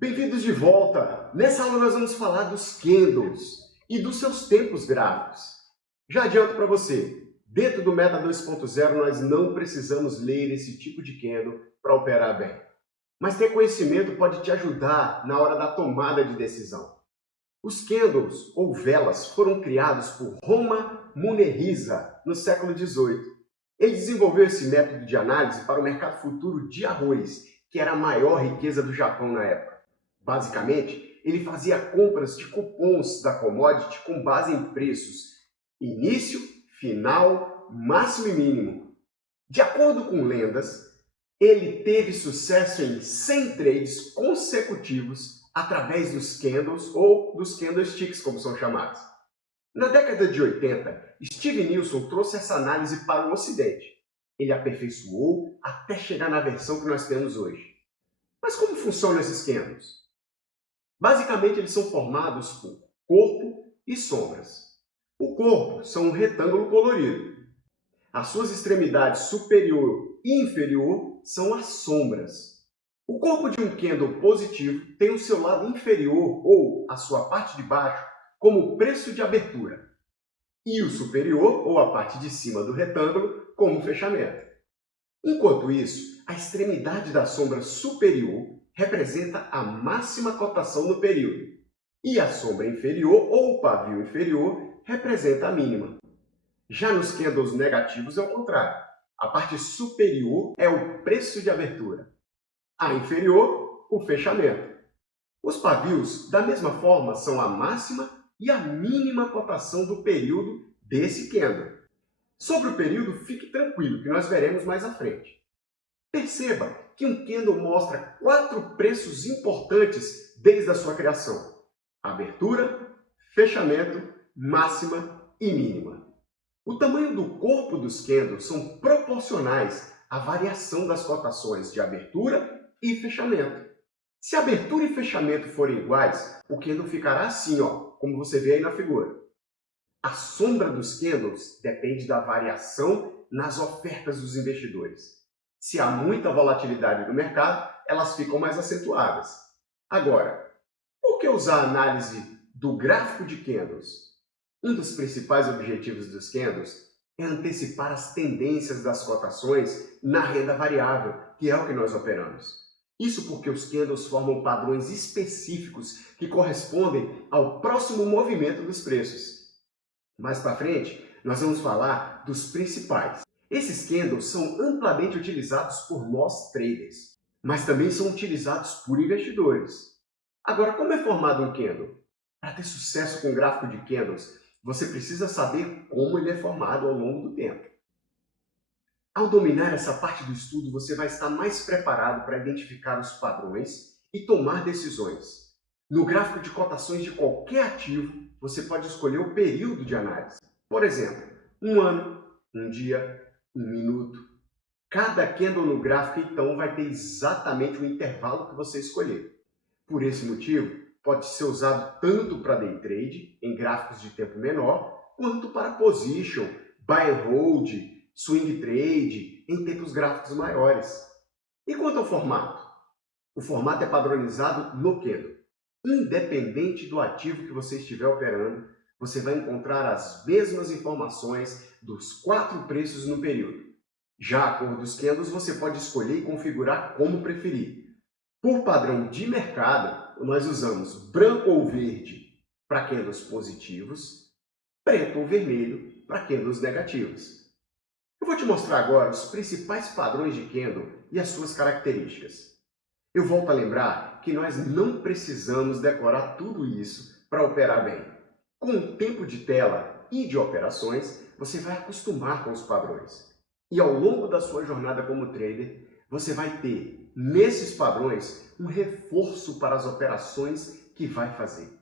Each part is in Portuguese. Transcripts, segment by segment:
Bem-vindos de volta! Nessa aula nós vamos falar dos candles e dos seus tempos gráficos. Já adianto para você, dentro do Meta 2.0 nós não precisamos ler esse tipo de candle para operar bem. Mas ter conhecimento pode te ajudar na hora da tomada de decisão. Os candles, ou velas, foram criados por Roma Munehisa no século XVIII. Ele desenvolveu esse método de análise para o mercado futuro de arroz, que era a maior riqueza do Japão na época. Basicamente, ele fazia compras de cupons da commodity com base em preços início, final, máximo e mínimo. De acordo com lendas, ele teve sucesso em 100 trades consecutivos através dos candles ou dos candlesticks, como são chamados. Na década de 80, Steve Nielsen trouxe essa análise para o Ocidente. Ele aperfeiçoou até chegar na versão que nós temos hoje. Mas como funcionam esses candles? Basicamente, eles são formados por corpo e sombras. O corpo são um retângulo colorido. As suas extremidades superior e inferior são as sombras. O corpo de um candle positivo tem o seu lado inferior, ou a sua parte de baixo, como preço de abertura, e o superior, ou a parte de cima do retângulo, como fechamento. Enquanto isso, a extremidade da sombra superior representa a máxima cotação no período, e a sombra inferior, ou o pavio inferior, representa a mínima. Já nos candles negativos é o contrário. A parte superior é o preço de abertura, a inferior, o fechamento. Os pavios, da mesma forma, são a máxima e a mínima cotação do período desse candle. Sobre o período, fique tranquilo, que nós veremos mais à frente. Perceba que um candle mostra 4 preços importantes desde a sua criação: abertura, fechamento, máxima e mínima. O tamanho do corpo dos candles são proporcionais à variação das cotações de abertura e fechamento. Se abertura e fechamento forem iguais, o candle ficará assim, como você vê aí na figura. A sombra dos candles depende da variação nas ofertas dos investidores. Se há muita volatilidade no mercado, elas ficam mais acentuadas. Agora, por que usar a análise do gráfico de candles? Um dos principais objetivos dos candles é antecipar as tendências das cotações na renda variável, que é o que nós operamos. Isso porque os candles formam padrões específicos que correspondem ao próximo movimento dos preços. Mais para frente, nós vamos falar dos principais. Esses candles são amplamente utilizados por nós traders, mas também são utilizados por investidores. Agora, como é formado um candle? Para ter sucesso com o gráfico de candles, você precisa saber como ele é formado ao longo do tempo. Ao dominar essa parte do estudo, você vai estar mais preparado para identificar os padrões e tomar decisões. No gráfico de cotações de qualquer ativo, você pode escolher o período de análise. Por exemplo, um ano, um dia, um minuto. Cada candle no gráfico, então, vai ter exatamente o intervalo que você escolher. Por esse motivo, pode ser usado tanto para day trade, em gráficos de tempo menor, quanto para position, buy and hold, swing trade, em tempos gráficos maiores. E quanto ao formato? O formato é padronizado no candle. Independente do ativo que você estiver operando, você vai encontrar as mesmas informações dos 4 preços no período. Já a cor dos candles você pode escolher e configurar como preferir. Por padrão de mercado, nós usamos branco ou verde para candles positivos, preto ou vermelho para candles negativos. Eu vou te mostrar agora os principais padrões de candle e as suas características. Eu volto a lembrar que nós não precisamos decorar tudo isso para operar bem. Com o tempo de tela e de operações, você vai acostumar com os padrões. E ao longo da sua jornada como trader, você vai ter, nesses padrões, um reforço para as operações que vai fazer.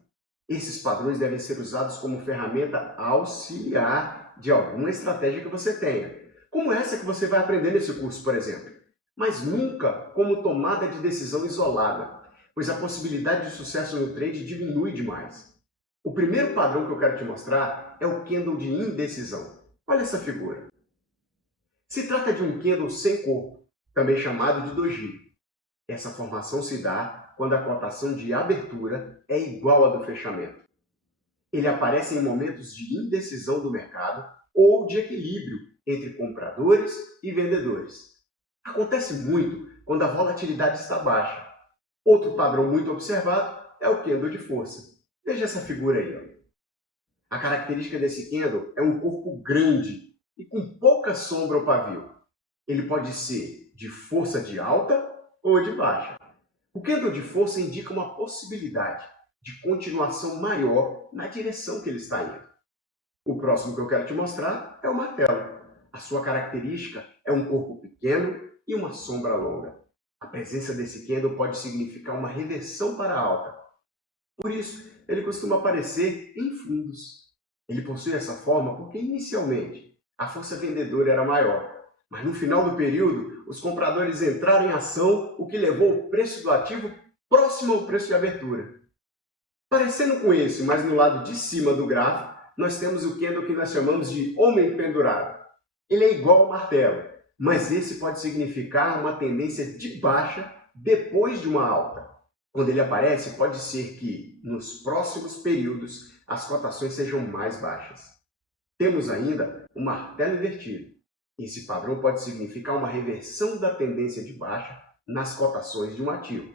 Esses padrões devem ser usados como ferramenta auxiliar de alguma estratégia que você tenha, como essa que você vai aprender nesse curso, por exemplo. Mas nunca como tomada de decisão isolada, pois a possibilidade de sucesso no trade diminui demais. O primeiro padrão que eu quero te mostrar é o candle de indecisão. Olha essa figura. Se trata de um candle sem corpo, também chamado de doji. Essa formação se dá quando a cotação de abertura é igual à do fechamento. Ele aparece em momentos de indecisão do mercado ou de equilíbrio entre compradores e vendedores. Acontece muito quando a volatilidade está baixa. Outro padrão muito observado é o candle de força. Veja essa figura aí. A característica desse candle é um corpo grande e com pouca sombra ao pavio. Ele pode ser de força de alta ou de baixa. O candle de força indica uma possibilidade de continuação maior na direção que ele está indo. O próximo que eu quero te mostrar é o martelo. A sua característica é um corpo pequeno e uma sombra longa. A presença desse candle pode significar uma reversão para a alta. Por isso, ele costuma aparecer em fundos. Ele possui essa forma porque, inicialmente, a força vendedora era maior, mas no final do período, os compradores entraram em ação, o que levou o preço do ativo próximo ao preço de abertura. Parecendo com esse, mas no lado de cima do gráfico, nós temos o candle que nós chamamos de homem pendurado. Ele é igual ao martelo, mas esse pode significar uma tendência de baixa depois de uma alta. Quando ele aparece, pode ser que, nos próximos períodos, as cotações sejam mais baixas. Temos ainda o martelo invertido. Esse padrão pode significar uma reversão da tendência de baixa nas cotações de um ativo.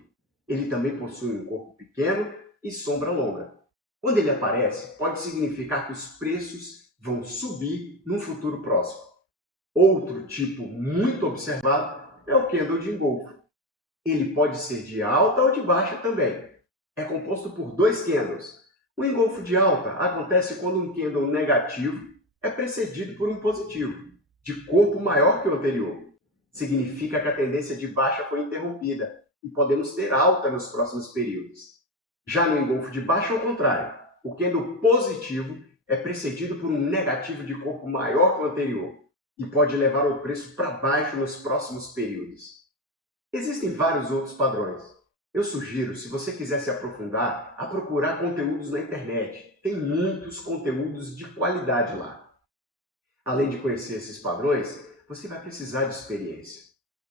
Ele também possui um corpo pequeno e sombra longa. Quando ele aparece, pode significar que os preços vão subir num futuro próximo. Outro tipo muito observado é o candle de engolfo. Ele pode ser de alta ou de baixa também. É composto por dois candles. O engolfo de alta acontece quando um candle negativo é precedido por um positivo, de corpo maior que o anterior. Significa que a tendência de baixa foi interrompida e podemos ter alta nos próximos períodos. Já no engolfo de baixa, ao contrário, o candle positivo é precedido por um negativo de corpo maior que o anterior e pode levar o preço para baixo nos próximos períodos. Existem vários outros padrões. Eu sugiro, se você quiser se aprofundar, a procurar conteúdos na internet. Tem muitos conteúdos de qualidade lá. Além de conhecer esses padrões, você vai precisar de experiência.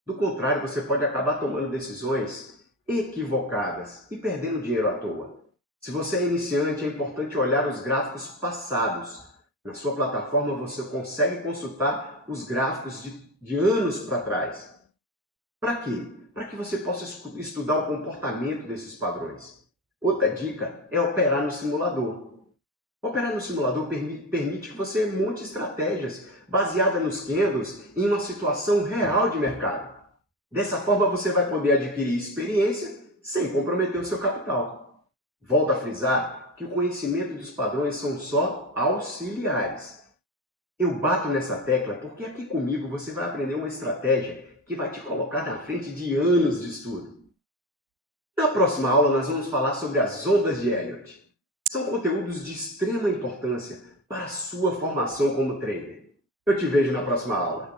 Do contrário, você pode acabar tomando decisões equivocadas e perdendo dinheiro à toa. Se você é iniciante, é importante olhar os gráficos passados. Na sua plataforma você consegue consultar os gráficos de anos para trás. Para quê? Para que você possa estudar o comportamento desses padrões. Outra dica é operar no simulador. Operar no simulador permite que você monte estratégias baseadas nos candles em uma situação real de mercado. Dessa forma você vai poder adquirir experiência sem comprometer o seu capital. Volto a frisar que o conhecimento dos padrões são só auxiliares. Eu bato nessa tecla porque aqui comigo você vai aprender uma estratégia que vai te colocar na frente de anos de estudo. Na próxima aula nós vamos falar sobre as ondas de Elliott. São conteúdos de extrema importância para a sua formação como trader. Eu te vejo na próxima aula.